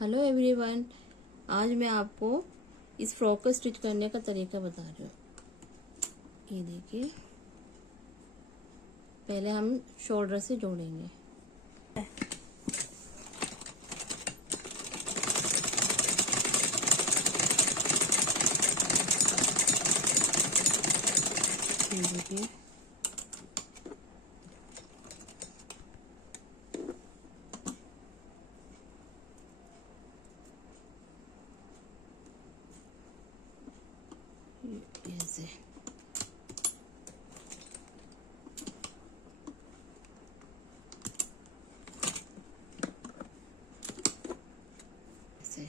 Hello everyone, आज मैं आपको इस फ्रॉक को स्टिच करने का तरीका बता रही हूँ। ये देखिए, पहले हम शोल्डर से जोड़ेंगे। ये देखिए, ऐसे ऐसे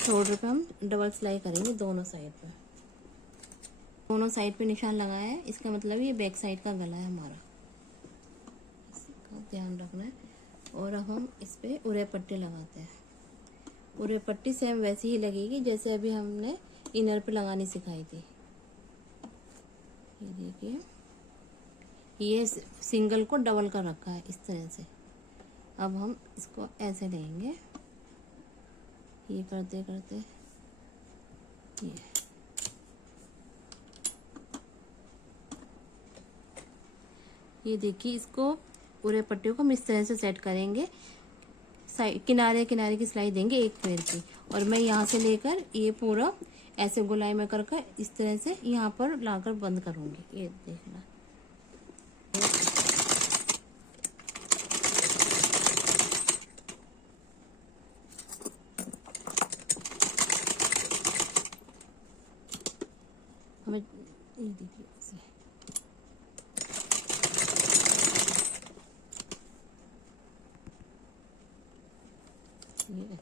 शोल्डर पे हम डबल सिलाई करेंगे दोनों साइड पे। दोनों साइड पे निशान लगाया है, इसका मतलब ये बैक साइड का गला है हमारा, इसका ध्यान रखना है। और अब हम इस पे उरे पट्टी लगाते हैं। उरे पट्टी सेम वैसी ही लगेगी जैसे अभी हमने इनर पे लगानी सिखाई थी। ये देखिए, ये सिंगल को डबल कर रखा है इस तरह से। अब हम इसको ऐसे लेंगे, ये करते करते ये देखिए, इसको पूरे पट्टियों को हम इस तरह से सेट करेंगे। साइड किनारे किनारे की सिलाई देंगे एक पैर की, और मैं यहाँ से लेकर ये पूरा ऐसे गोलाई में कर इस तरह से यहाँ पर लाकर बंद करूँगी। ये देखना, हमें ये देखिए ऐसे। ये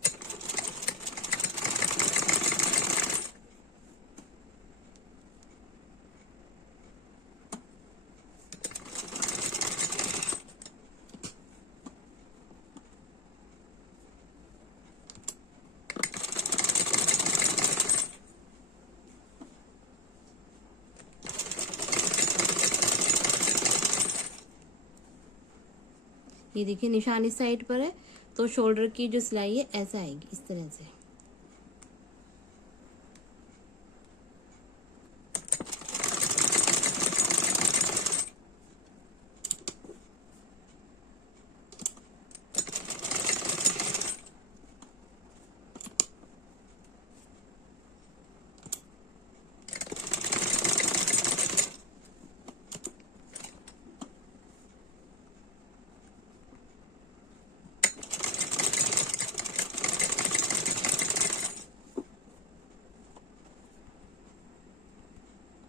ये देखिए, निशान इस साइड पर है तो शोल्डर की जो सिलाई है ऐसा आएगी इस तरह से।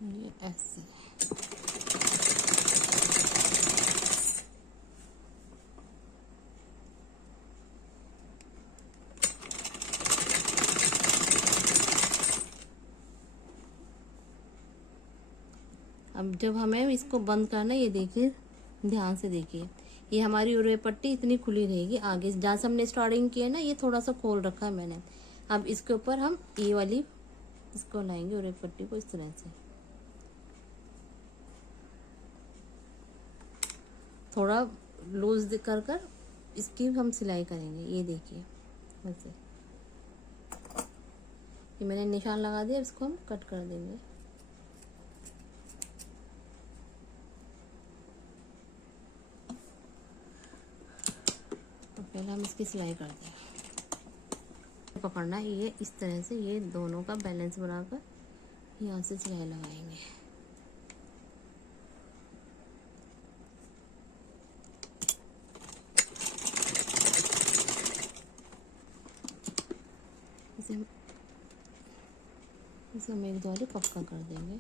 ये ऐसे अब जब हमें इसको बंद करना है, ये देखिए, ध्यान से देखिए, ये हमारी उरे पट्टी इतनी खुली रहेगी। आगे जहाँ से हमने स्टार्टिंग किया ना, ये थोड़ा सा खोल रखा है मैंने। अब इसके ऊपर हम ये वाली इसको लाएंगे, उरे पट्टी को इस तरह से थोड़ा लूज कर इसकी हम सिलाई करेंगे। ये देखिए, ऐसे ये मैंने निशान लगा दिया, इसको हम कट कर देंगे। तो पहले हम इसकी सिलाई करते हैं। पकड़ना है ये इस तरह से, ये दोनों का बैलेंस बनाकर यहाँ से सिलाई लगाएंगे। इसे हम एक द्वारे पक्का कर देंगे।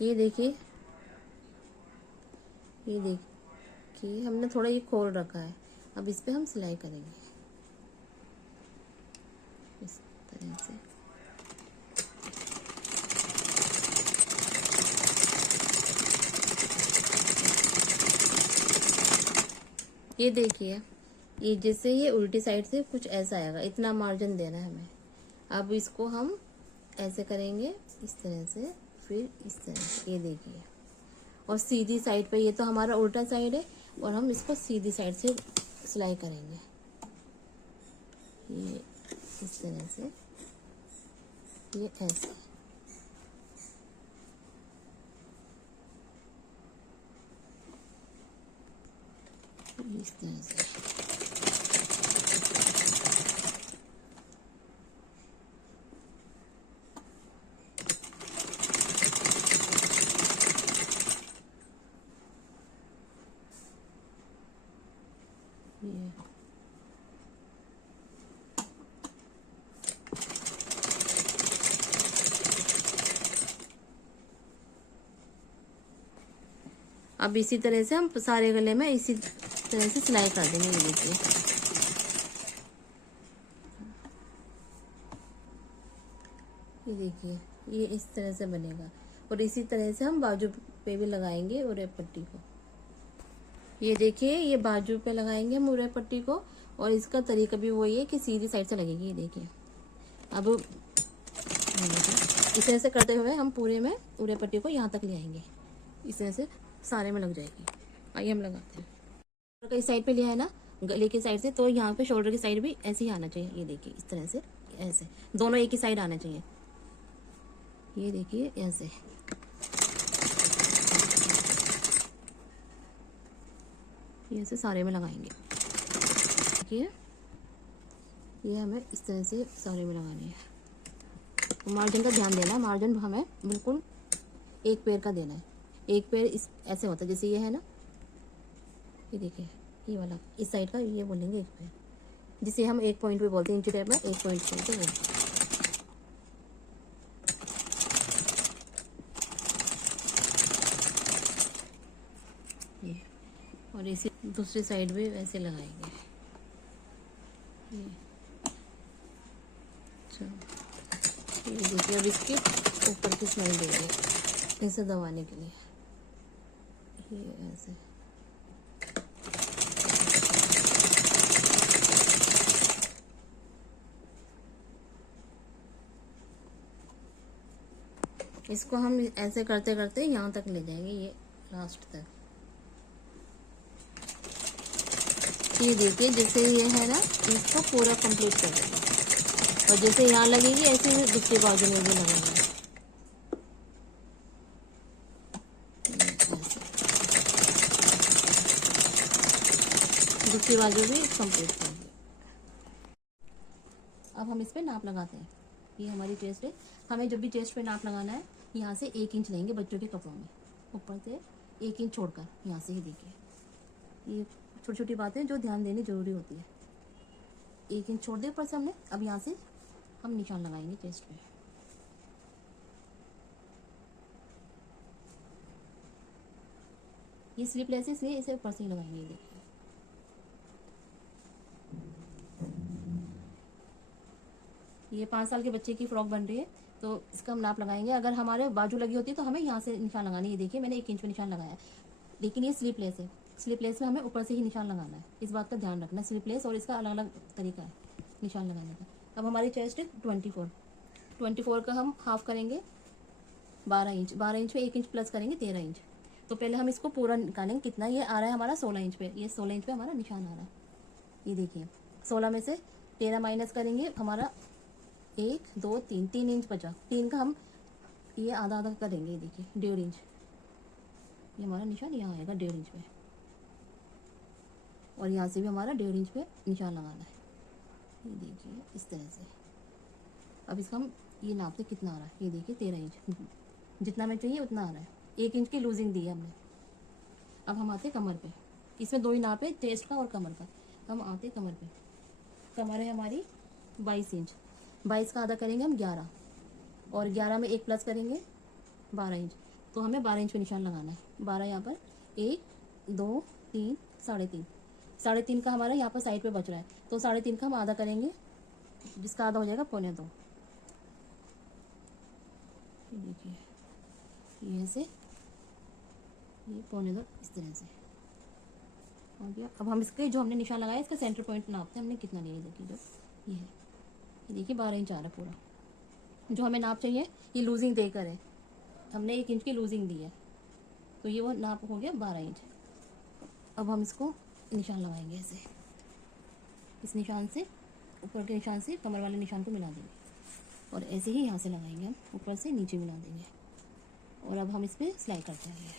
ये देखिए, ये देखिए, हमने थोड़ा ये खोल रखा है। अब इस पे हम सिलाई करेंगे इस तरह से। ये देखिए, ये जैसे ये उल्टी साइड से कुछ ऐसा आएगा, इतना मार्जिन देना है हमें। अब इसको हम ऐसे करेंगे, इस तरह से, फिर इस तरह से, ये देखिए। और सीधी साइड पे, ये तो हमारा उल्टा साइड है, और हम इसको सीधी साइड से सिलाई करेंगे, ये इस तरह से, ये ऐसे। इस तरह से ये। अब इसी तरह से हम सारे गले में इसी तरह से सिलाई कर देंगे, ये देखिए। ये देखिए, ये इस तरह से बनेगा, और इसी तरह से हम बाजू पे भी लगाएंगे उरे पट्टी को। ये देखिए, ये बाजू पे लगाएंगे हम उरे पट्टी को, और इसका तरीका भी वही है कि सीधी साइड से लगेगी, ये देखिए। अब इस तरह से करते हुए हम पूरे में उरे पट्टी को यहाँ तक ले आएंगे, इस तरह से सारे में लग जाएगी। आइए हम लगाते हैं। शोल्डर की साइड पे लिया है ना, गले की साइड से, तो यहाँ पे शोल्डर की साइड भी ऐसे ही आना चाहिए, ये देखिए, इस तरह से, ऐसे दोनों एक ही साइड आना चाहिए, ये देखिए ऐसे। ये ऐसे सारे में लगाएंगे, देखिए, ये हमें इस तरह से सारे में लगानी है। तो मार्जिन का ध्यान देना, मार्जिन हमें बिल्कुल एक पैर का देना है। एक पैर इस ऐसे होता है, जैसे ये है ना, ये देखिए, ये वाला इस साइड का, ये बोलेंगे एक पैर, जिसे हम एक पॉइंट पे बोलते हैं, इंची टेप में एक पॉइंट पे बोलते हैं। ये, और इसी दूसरी साइड भी वैसे लगाएंगे, ये। अच्छा, ये देखिए, अब इसके ऊपर की स्मेल देंगे इसे दबाने के लिए, ये ऐसे। इसको हम ऐसे करते करते यहाँ तक ले जाएंगे, ये लास्ट तक। ये देखिए, जैसे ये है ना, इसको पूरा कंप्लीट कर देंगे, और जैसे यहाँ लगेगी ऐसे ही दूसरी बाजू में भी लगाएंगे, दूसरी बाजू भी कंप्लीट करेंगे। अब हम इस पे नाप लगाते हैं। ये हमारी चेस्ट है, हमें जब भी चेस्ट पे नाप लगाना है, यहाँ से 1 इंच लेंगे बच्चों के कपड़ों में, ऊपर से 1 इंच छोड़कर, यहाँ से ही देखिए। ये छोटी छोटी बातें जो ध्यान देनी जरूरी होती है। 1 इंच छोड़ दे ऊपर से हमने, अब यहाँ से हम निशान लगाएंगे चेस्ट पे। ये स्लीपलेस है, इसलिए इसे ऊपर से ही लगाएंगे, देखिए। ये 5 साल के बच्चे की फ्रॉक बन रही है, तो इसका हम नाप लगाएंगे। अगर हमारे बाजू लगी होती है तो हमें यहाँ से निशान लगानी है, देखिए मैंने 1 इंच पे निशान लगाया, लेकिन ये स्लीपलेस है, स्लीपलेस में हमें ऊपर से ही निशान लगाना है, इस बात का ध्यान रखना। स्लीपलेस और इसका अलग अलग तरीका है निशान लगाने का। अब हमारी चेस्ट है 24 का हम हाफ करेंगे 12 इंच, 12 इंच पे 1 इंच प्लस करेंगे 13 इंच। तो पहले हम इसको पूरा निकालेंगे, कितना ये आ रहा है हमारा 16 इंच पे, ये 16 इंच पे हमारा निशान आ रहा है, ये देखिए। 16 में से 13 माइनस करेंगे, हमारा 1 2 3 3 इंच बचा, 3 का हम ये आधा आधा करेंगे, ये देखिए 1.5 इंच, ये हमारा निशान यहाँ आएगा 1.5 इंच पे, और यहाँ से भी हमारा 1.5 इंच पे निशान लगाना है, ये देखिए इस तरह से। अब इसका हम ये नापते कितना आ रहा है, ये देखिए 13 इंच, जितना हमें चाहिए उतना आ रहा है, 1 इंच की लूजिंग दी है हमने। अब हम आते कमर पे, इसमें 2 ही नाप है, चेस्ट का और कमर का। हम आते कमर पे, कमर है हमारी 22 इंच, 22 का आधा करेंगे हम 11, और 11 में 1 प्लस करेंगे 12 इंच, तो हमें 12 इंच पे निशान लगाना है। 12 यहाँ पर, 1 2 3 3.5, 3.5 का हमारा यहाँ पर साइड पे बच रहा है, तो 3.5 का हम आधा करेंगे, जिसका आधा हो जाएगा 1.25। देखिए ये से, ये 1.25 इस तरह से। हो गया। अब हम इसके जो हमने निशान लगाया इसका सेंटर पॉइंट नापते हैं हमने कितना लिया। देखिए जो ये है, ये देखिए 12 इंच आ रहा है पूरा। जो हमें नाप चाहिए ये लूजिंग देकर है, हमने 1 इंच की लूजिंग दी है, तो ये वो नाप हो गया 12 इंच। अब हम इसको निशान लगाएंगे ऐसे, इस निशान से ऊपर के निशान से कमर वाले निशान को मिला देंगे और ऐसे ही यहाँ से लगाएंगे हम, ऊपर से नीचे मिला देंगे। और अब हम इस पर सिलाई करते हैं।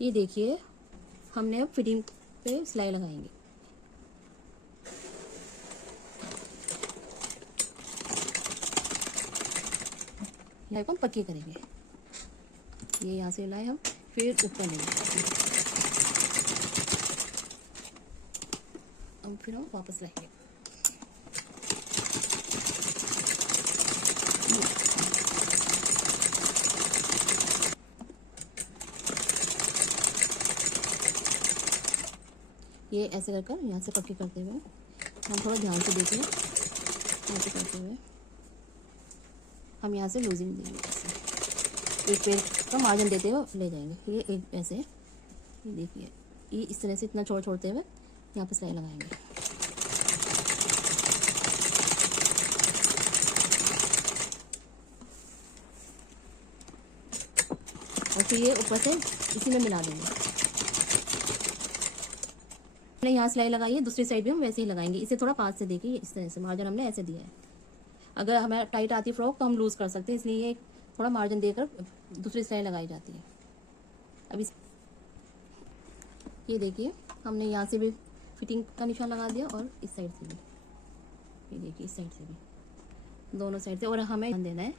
ये देखिए हमने अब फिटिंग पे सिलाई लगाएंगे। यहाँ को हम पक्की करेंगे। ये यहाँ से लाए हम, फिर ऊपर लेंगे, अब फिर हम वापस लाएंगे। ये ऐसे कर यहाँ से पक्की करते हुए हम थोड़ा ध्यान से देखिए, ऐसे करते हुए हम यहाँ से लूजिंग देंगे, ऐसे एक पेड़ का मार्जिन देते हुए ले जाएंगे। ये एक ऐसे, ये देखिए ये इस तरह से इतना छोड़ते हुए यहाँ पे सिलाई लगाएंगे। और फिर ये ऊपर से इसी में मिला देंगे। हमने यहाँ सिलाई लगाई है, दूसरी साइड भी हम वैसे ही लगाएंगे। इसे थोड़ा पास से देखिए, इस तरह से मार्जिन हमने ऐसे दिया है। अगर हमें टाइट आती फ्रॉक तो हम लूज़ कर सकते हैं, इसलिए ये थोड़ा मार्जिन देकर दूसरी सिलाई लगाई जाती है। अब इस ये देखिए हमने यहाँ से भी फिटिंग का निशान लगा दिया और इस साइड से भी, ये देखिए इस साइड से भी, दोनों साइड से। और हमें ध्यान देना है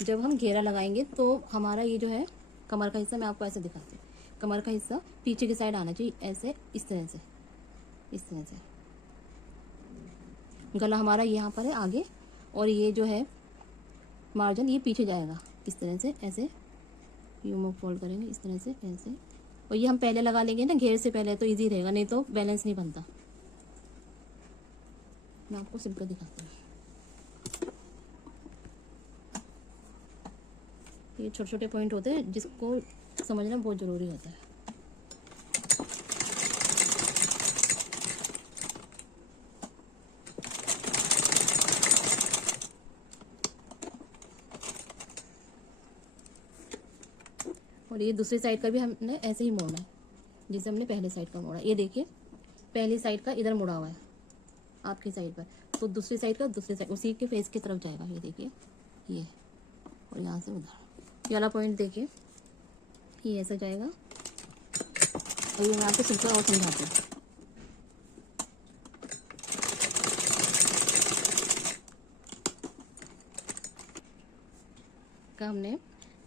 जब हम घेरा लगाएंगे तो हमारा ये जो है कमर का हिस्सा, मैं आपको ऐसे दिखाती हूँ, कमर का हिस्सा पीछे की साइड आना चाहिए, ऐसे इस तरह से, इस तरह से। गला हमारा यहाँ पर है आगे, और ये जो है मार्जिन ये पीछे जाएगा इस तरह से, ऐसे यूं में फोल्ड करेंगे इस तरह से ऐसे। और ये हम पहले लगा लेंगे ना घेर से पहले, तो इजी रहेगा, नहीं तो बैलेंस नहीं बनता। मैं आपको सिंपल दिखाती हूँ। ये छोटे छोटे पॉइंट होते हैं जिसको समझना बहुत ज़रूरी होता है। और ये दूसरी साइड का भी हमने ऐसे ही मोड़ना है जैसे हमने पहले साइड का मोड़ा। ये देखिए पहली साइड का इधर मुड़ा हुआ है आपकी साइड पर, तो दूसरी साइड का दूसरी साइड उसी के फेस की तरफ जाएगा। ये देखिए ये, और यहाँ से उधर ये वाला पॉइंट देखिए, ये ऐसा जाएगा। और ये मैं आपको सिंपल और समझाती हूँ। का हमने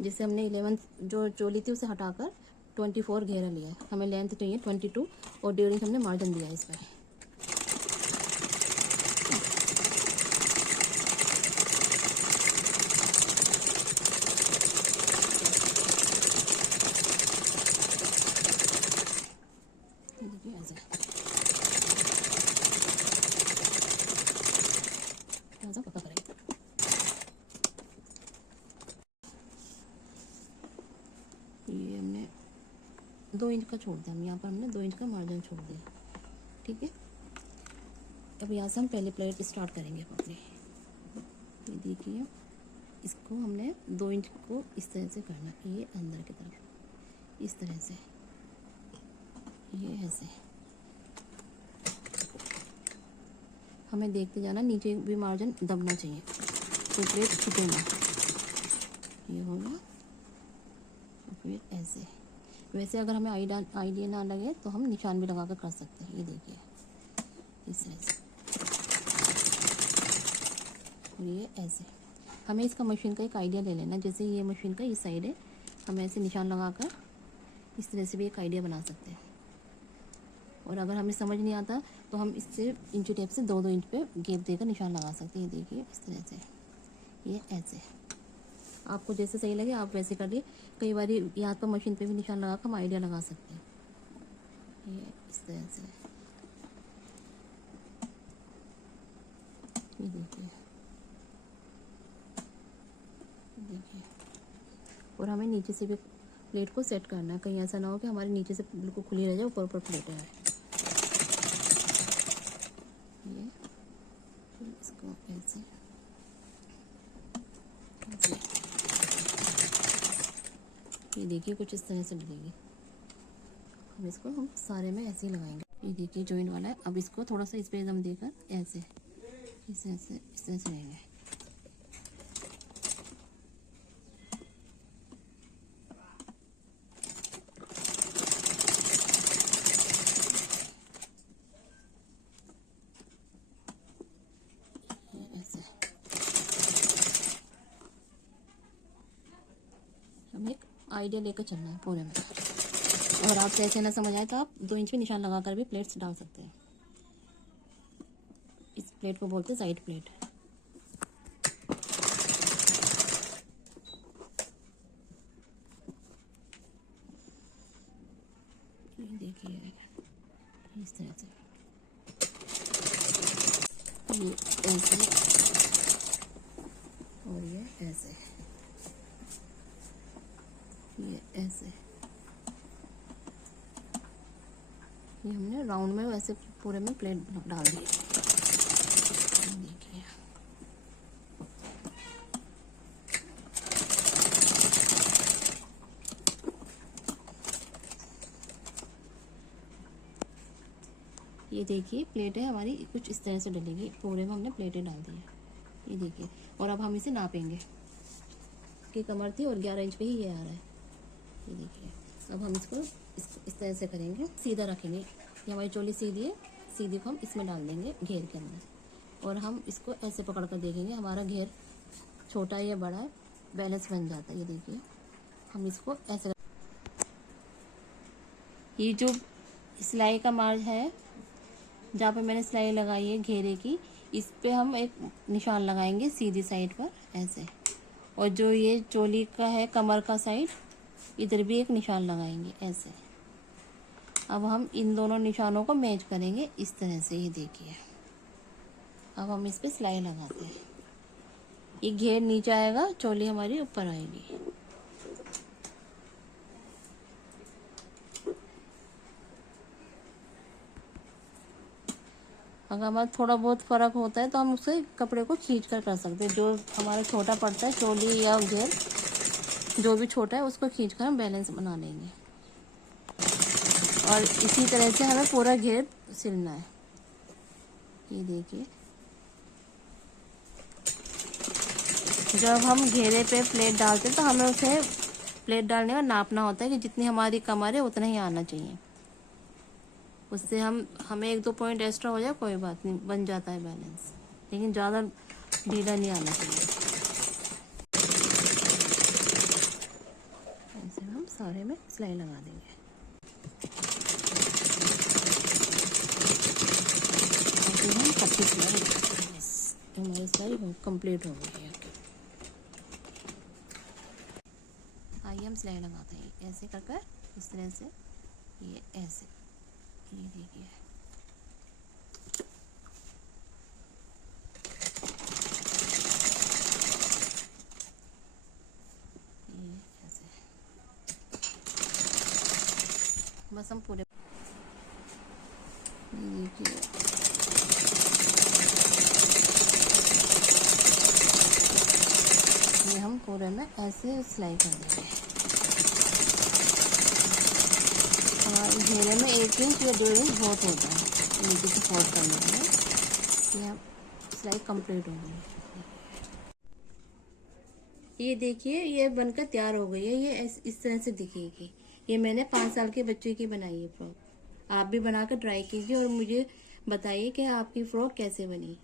जैसे हमने 11 जो चोली थी उसे हटाकर 24 घेरा लिया है, हमें लेंथ चाहिए 22, और 1.5 इंच हमने मार्जिन दिया है इस पर। देखिए ऐसे ऐसा पता करेंगे। ये हमने 2 इंच का छोड़ दिया, हम यहाँ पर हमने 2 इंच का मार्जिन छोड़ दिया, ठीक है। अब यहाँ से हम पहले प्लेट स्टार्ट करेंगे अपने। ये देखिए इसको हमने 2 इंच को इस तरह से करना, ये अंदर की तरफ इस तरह से, ये ऐसे हमें देखते जाना, नीचे भी मार्जिन दबना चाहिए तो प्लेट छूटे ना। ये हो गया, फिर ऐसे। वैसे अगर हमें आइडिया ना लगे तो हम निशान भी लगा कर सकते हैं। ये देखिए इस तरह से, और ये ऐसे। हमें इसका मशीन का एक आइडिया ले लेना, जैसे ये मशीन का इस साइड है, हम ऐसे निशान लगाकर इस तरह से भी एक आइडिया बना सकते हैं। और अगर हमें समझ नहीं आता तो हम इससे इंची टेप से 2-2 इंच पे गैप देकर निशान लगा सकते हैं। ये देखिए इस तरह से, ये ऐसे। आपको जैसे सही लगे आप वैसे करिए। कई बार यहाँ पर मशीन पे भी निशान लगा कर हम आइडिया लगा सकते हैं। ये इस तरह से, ये देखिए देखिए। और हमें नीचे से भी प्लेट को सेट करना है, कहीं ऐसा ना हो कि हमारे नीचे से बिल्कुल खुली रह जाए, ऊपर ऊपर प्लेट है। ये देखिए कुछ इस तरह से डलेगी। अब इसको हम सारे में ऐसे ही लगाएंगे। ये देखिए जॉइंट वाला है। अब इसको थोड़ा सा स्पेस हम देकर ऐसे इस तरह से लेंगे। ऐसे हमें एक आइडिया लेकर चलना है पूरे में। अगर आपसे ऐसे ना समझ आए तो आप 2 इंच पे निशान लगाकर भी प्लेट्स डाल सकते हैं। इस प्लेट को बोलते हैं साइड प्लेट। ये देखिए इस तरह से ये ऐसे और ये ऐसे, ये ऐसे, ये हमने राउंड में वैसे पूरे में प्लेट डाल दी। देखिए ये देखिए प्लेटें हमारी कुछ इस तरह से डलेगी। पूरे में हमने प्लेटें डाल दी है। ये देखिए और अब हम इसे नापेंगे। की कमर थी और 11 इंच पे ही ये आ रहा है। ये देखिए अब हम इसको इस तरह से करेंगे, सीधा रखेंगे। ये हमारी चोली सीधी है, सीधी को हम इसमें डाल देंगे घेर के अंदर, और हम इसको ऐसे पकड़ कर देखेंगे हमारा घेर छोटा है या बड़ा है, बैलेंस बन जाता है। ये देखिए हम इसको ऐसे, ये जो सिलाई का मार्ज है जहाँ पे मैंने सिलाई लगाई है घेरे की, इस पे हम एक निशान लगाएंगे सीधी साइड पर ऐसे, और जो ये चोली का है कमर का साइड, इधर भी एक निशान लगाएंगे ऐसे। अब हम इन दोनों निशानों को मैच करेंगे इस तरह से। ये देखिए अब हम इस पे सिलाई लगाते हैं। ये घेर नीचे आएगा, चोली हमारी ऊपर आएगी। अगर हमारा थोड़ा बहुत फ़र्क होता है तो हम उसे कपड़े को खींच कर सकते हैं। जो हमारा छोटा पड़ता है चोली या घेर, जो भी छोटा है उसको खींच कर हम बैलेंस बना लेंगे। और इसी तरह से हमें पूरा घेर सिलना है। ये देखिए जब हम घेरे पे प्लेट डालते हैं तो हमें उसे प्लेट डालने का नापना होता है कि जितनी हमारी कमर है उतना ही आना चाहिए। उससे हमें 1-2 पॉइंट एक्स्ट्रा हो जाए कोई बात नहीं, बन जाता है बैलेंस, लेकिन ज़्यादा ढीला नहीं आना चाहिए। ऐसे हम सारे में सिलाई लगा देंगे। हम 25 सिलाई, हमारी सिलाई कंप्लीट हो गई है। आइए हम सिलाई लगाते हैं ऐसे कर इस तरह से, ये ऐसे, ये देखिए ये ऐसे, बस हम पूरे, ये देखिए ये हम पूरे में ऐसे सिलाई कर देंगे। हमारे घेरे में 1 इंच या 1.5 इंच बहुत होता है नीचे से फोल्ड करने के लिए। ये सिलाई कंप्लीट हो गई। ये देखिए ये बनकर तैयार हो गई है। ये इस तरह से दिखेगी। ये मैंने 5 साल के बच्चे की बनाई है फ्रॉक। आप भी बनाकर ट्राई कीजिए और मुझे बताइए कि आपकी फ्रॉक कैसे बनी।